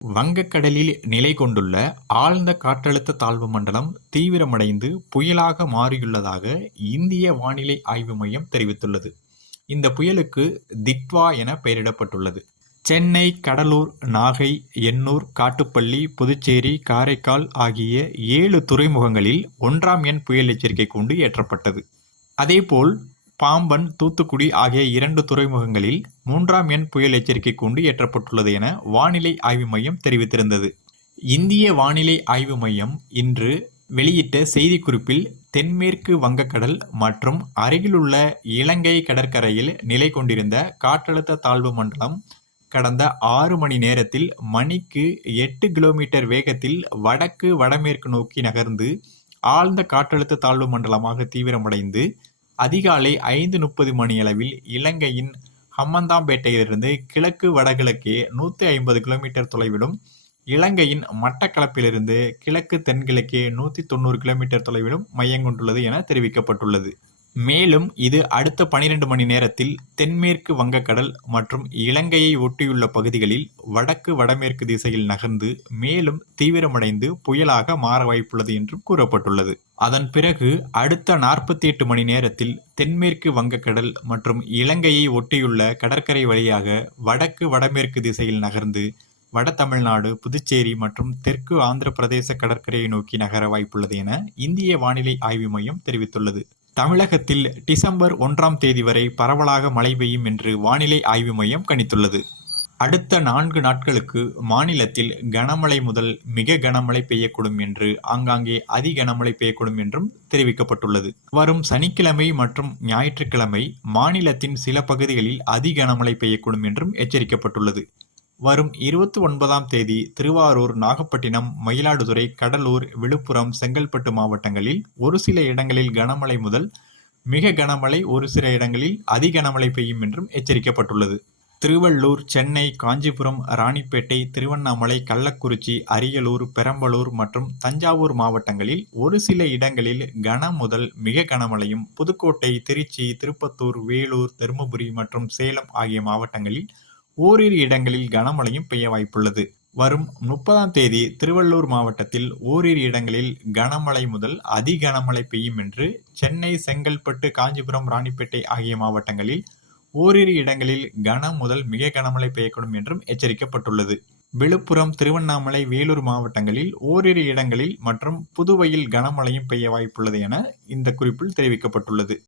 வங்கக்கடலில் நிலை கொண்டுள்ள ஆழ்ந்த காற்றழுத்த தாழ்வு மண்டலம் தீவிரமடைந்து புயலாக மாறியுள்ளதாக இந்திய வானிலை ஆய்வு மையம் தெரிவித்துள்ளது. இந்த புயலுக்கு திட்வா என பெயரிடப்பட்டுள்ளது. சென்னை, கடலூர், நாகை, எண்ணூர், காட்டுப்பள்ளி, புதுச்சேரி, காரைக்கால் ஆகிய 7 துறைமுகங்களில் 1ஆம் எண் புயல் எச்சரிக்கை கூண்டு ஏற்றப்பட்டது. அதேபோல் பாம்பன், தூத்துக்குடி ஆகிய 2 துறைமுகங்களில் 3ஆம் எண் புயல் எச்சரிக்கை கூண்டு ஏற்றப்பட்டுள்ளது என வானிலை ஆய்வு மையம் தெரிவித்திருந்தது. இந்திய வானிலை ஆய்வு மையம் இன்று வெளியிட்ட செய்திக்குறிப்பில் தென்மேற்கு வங்கக்கடல் மற்றும் அருகிலுள்ள இலங்கை கடற்கரையில் நிலை கொண்டிருந்த காற்றழுத்த தாழ்வு மண்டலம் கடந்த 6 மணி நேரத்தில் மணிக்கு 8 கிலோமீட்டர் வேகத்தில் வடக்கு வடமேற்கு நோக்கி நகர்ந்து ஆழ்ந்த காற்றழுத்த தாழ்வு மண்டலமாக தீவிரமடைந்து அதிகாலை 5:30 மணியளவில் இலங்கையின் ஹம்மந்தாம்பேட்டையிலிருந்து கிழக்கு வடகிழக்கே 150 கிலோமீட்டர் தொலைவிலும், இலங்கையின் மட்டக்களப்பிலிருந்து கிழக்கு தென்கிழக்கே 190 கிலோமீட்டர் தொலைவிலும் மையங்கொண்டுள்ளது என தெரிவிக்கப்பட்டுள்ளது. மேலும் இது அடுத்த 12 மணி நேரத்தில் தென்மேற்கு வங்கக்கடல் மற்றும் இலங்கையை ஒட்டியுள்ள பகுதிகளில் வடக்கு வடமேற்கு திசையில் நகர்ந்து மேலும் தீவிரமடைந்து புயலாக மாற வாய்ப்புள்ளது என்றும் கூறப்பட்டுள்ளது. அதன் பிறகு அடுத்த 48 மணி நேரத்தில் தென்மேற்கு வங்கக்கடல் மற்றும் இலங்கையை ஒட்டியுள்ள கடற்கரை வழியாக வடக்கு வடமேற்கு திசையில் நகர்ந்து வட தமிழ்நாடு, புதுச்சேரி மற்றும் தெற்கு ஆந்திர பிரதேச கடற்கரையை நோக்கி நகர வாய்ப்புள்ளது என இந்திய வானிலை ஆய்வு மையம் தெரிவித்துள்ளது. தமிழகத்தில் டிசம்பர் 1ஆம் தேதி வரை பரவலாக மழை பெய்யும் என்று வானிலை ஆய்வு மையம் கணித்துள்ளது. அடுத்த 4 நாட்களுக்கு மாநிலத்தில் கனமழை முதல் மிக கனமழை பெய்யக்கூடும் என்று, ஆங்காங்கே அதி கனமழை பெய்யக்கூடும் என்றும் தெரிவிக்கப்பட்டுள்ளது. வரும் சனிக்கிழமை மற்றும் ஞாயிற்றுக்கிழமை மாநிலத்தின் சில பகுதிகளில் அதி கனமழை பெய்யக்கூடும் என்றும் எச்சரிக்கப்பட்டுள்ளது. வரும் 29ஆம் தேதி திருவாரூர், நாகப்பட்டினம், மயிலாடுதுறை, கடலூர், விழுப்புரம், செங்கல்பட்டு மாவட்டங்களில் ஒரு சில இடங்களில் கனமழை முதல் மிக கனமழை, ஒரு சில இடங்களில் அதி கனமழை பெய்யும் என்றும் எச்சரிக்கப்பட்டுள்ளது. திருவள்ளூர், சென்னை, காஞ்சிபுரம், ராணிப்பேட்டை, திருவண்ணாமலை, கள்ளக்குறிச்சி, அரியலூர், பெரம்பலூர் மற்றும் தஞ்சாவூர் மாவட்டங்களில் ஒரு சில இடங்களில் கன முதல் மிக கனமழையும், புதுக்கோட்டை, திருச்சி, திருப்பத்தூர், வேலூர், தருமபுரி மற்றும் சேலம் ஆகிய மாவட்டங்களில் ஓரிரு இடங்களில் கனமழையும் பெய்ய வாய்ப்புள்ளது. வரும் 30ஆம் தேதி திருவள்ளூர் மாவட்டத்தில் ஓரிரு இடங்களில் கனமழை முதல் அதி கனமழை பெய்யும் என்று, சென்னை, செங்கல்பட்டு, காஞ்சிபுரம், ராணிப்பேட்டை ஆகிய மாவட்டங்களில் ஓரிரு இடங்களில் கன முதல் மிக கனமழை பெய்யக்கூடும் என்றும் எச்சரிக்கப்பட்டுள்ளது. விழுப்புரம், திருவண்ணாமலை, வேலூர் மாவட்டங்களில் ஓரிரு இடங்களில் மற்றும் புதுவையில் கனமழையும் பெய்ய வாய்ப்புள்ளது என இந்த குறிப்பில் தெரிவிக்கப்பட்டுள்ளது.